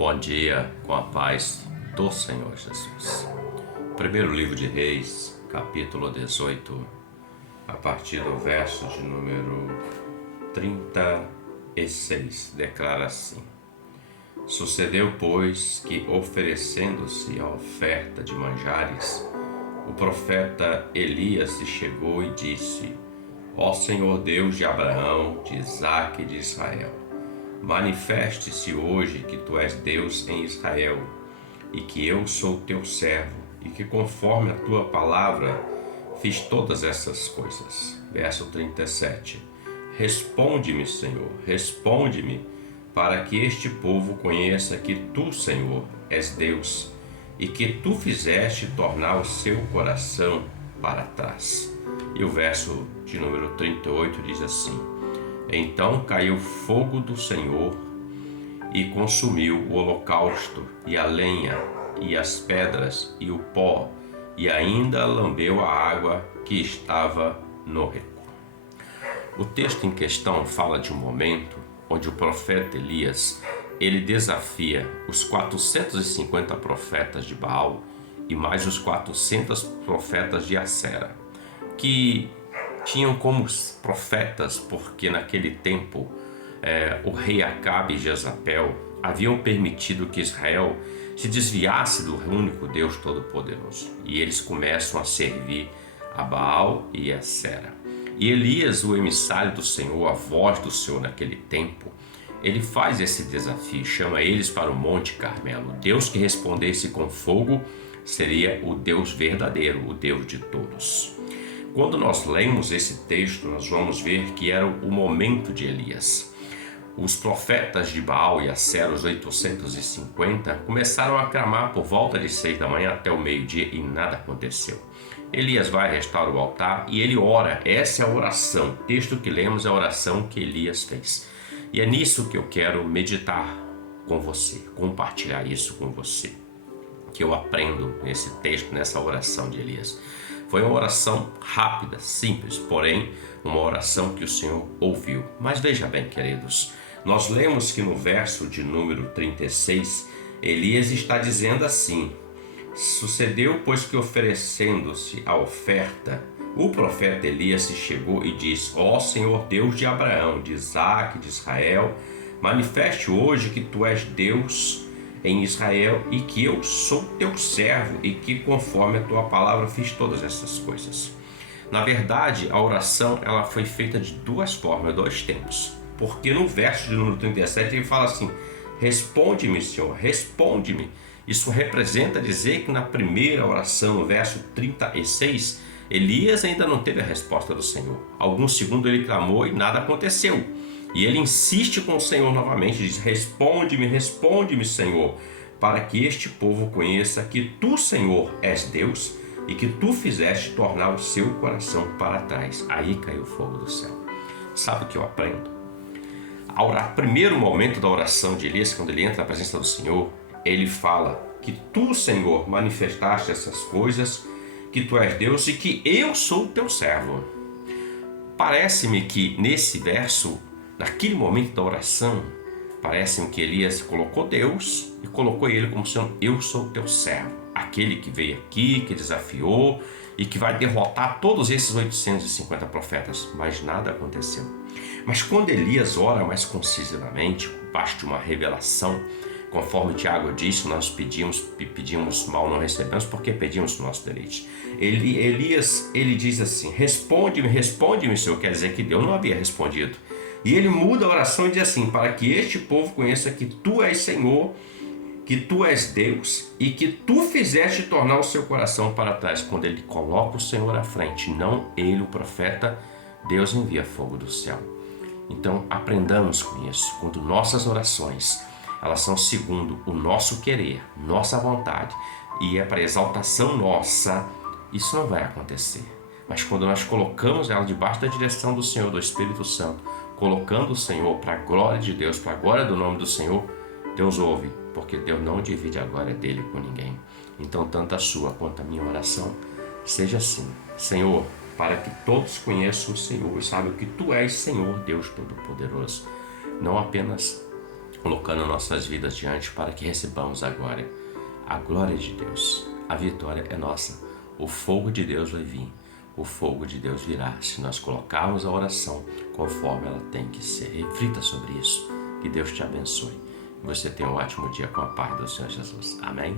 Bom dia, com a paz do Senhor Jesus. Primeiro livro de Reis, capítulo 18, a partir do verso de número 36, declara assim: Sucedeu, pois, que oferecendo-se a oferta de manjares, o profeta Elias se chegou e disse: Ó Senhor Deus de Abraão, de Isaque e de Israel, manifeste-se hoje que tu és Deus em Israel, e que eu sou teu servo, e que conforme a tua palavra fiz todas essas coisas. Verso 37. Responde-me, Senhor, responde-me, para que este povo conheça que tu, Senhor, és Deus, e que tu fizeste tornar o seu coração para trás. E o verso de número 38 diz assim: Então caiu fogo do Senhor e consumiu o holocausto, e a lenha, e as pedras, e o pó, e ainda lambeu a água que estava no reco. O texto em questão fala de um momento onde o profeta Elias, ele desafia os 450 profetas de Baal e mais os 400 profetas de Acera, que tinham como profetas porque naquele tempo o rei Acabe e Jezabel haviam permitido que Israel se desviasse do único Deus Todo-Poderoso, e eles começam a servir a Baal e a Acera. E Elias, o emissário do Senhor, a voz do Senhor naquele tempo, ele faz esse desafio, chama eles para o Monte Carmelo. O Deus que respondesse com fogo seria o Deus verdadeiro, o Deus de todos. Quando nós lemos esse texto, nós vamos ver que era o momento de Elias. Os profetas de Baal e Acera, os 850, começaram a clamar por volta de 6 da manhã até o meio-dia e nada aconteceu. Elias vai restaurar o altar e ele ora. Essa é a oração. O texto que lemos é a oração que Elias fez. E é nisso que eu quero meditar com você, compartilhar isso com você, que eu aprendo nesse texto, nessa oração de Elias. Foi uma oração rápida, simples, porém uma oração que o Senhor ouviu. Mas veja bem, queridos, nós lemos que no verso de número 36, Elias está dizendo assim: Sucedeu, pois, que oferecendo-se a oferta, o profeta Elias se chegou e disse: Ó Senhor Deus de Abraão, de Isaque, de Israel, manifeste hoje que tu és Deus em Israel, e que eu sou teu servo, e que conforme a tua palavra fiz todas essas coisas. Na verdade, a oração ela foi feita de duas formas, dois tempos. Porque no verso de número 37 ele fala assim: Responde-me, Senhor, responde-me. Isso representa dizer que na primeira oração, no verso 36, Elias ainda não teve a resposta do Senhor. Alguns segundos ele clamou e nada aconteceu. E ele insiste com o Senhor novamente, diz: Responde-me, responde-me, Senhor, para que este povo conheça que tu, Senhor, és Deus, e que tu fizeste tornar o seu coração para trás. Aí caiu o fogo do céu. Sabe o que eu aprendo? Ao primeiro momento da oração de Elias, quando ele entra na presença do Senhor, ele fala que tu, Senhor, manifestaste essas coisas, que tu és Deus e que eu sou teu servo. Parece-me que nesse verso, naquele momento da oração, parece-me que Elias colocou Deus e colocou ele como sendo: eu sou teu servo, aquele que veio aqui, que desafiou e que vai derrotar todos esses 850 profetas. Mas nada aconteceu. Mas quando Elias ora mais concisamente, basta uma revelação, conforme Tiago disse, nós pedimos mal não recebemos, porque pedimos o nosso deleite. Elias, ele diz assim: responde-me, responde-me, Senhor. Quer dizer que Deus não havia respondido. E ele muda a oração e diz assim: para que este povo conheça que tu és Senhor, que tu és Deus, e que tu fizeste tornar o seu coração para trás. Quando ele coloca o Senhor à frente, não ele, o profeta, Deus envia fogo do céu. Então aprendamos com isso. Quando nossas orações elas são segundo o nosso querer, nossa vontade, e é para exaltação nossa, isso não vai acontecer. Mas quando nós colocamos ela debaixo da direção do Senhor, do Espírito Santo, colocando o Senhor para a glória de Deus, para a glória do nome do Senhor, Deus ouve, porque Deus não divide a glória dele com ninguém. Então, tanto a sua quanto a minha oração seja assim: Senhor, para que todos conheçam o Senhor e saibam que tu és Senhor, Deus Todo-Poderoso. Não apenas colocando nossas vidas diante para que recebamos agora a glória de Deus. A vitória é nossa. O fogo de Deus vai vir. O fogo de Deus virá se nós colocarmos a oração conforme ela tem que ser. Reflita sobre isso. Que Deus te abençoe. Você tenha um ótimo dia com a paz do Senhor Jesus. Amém?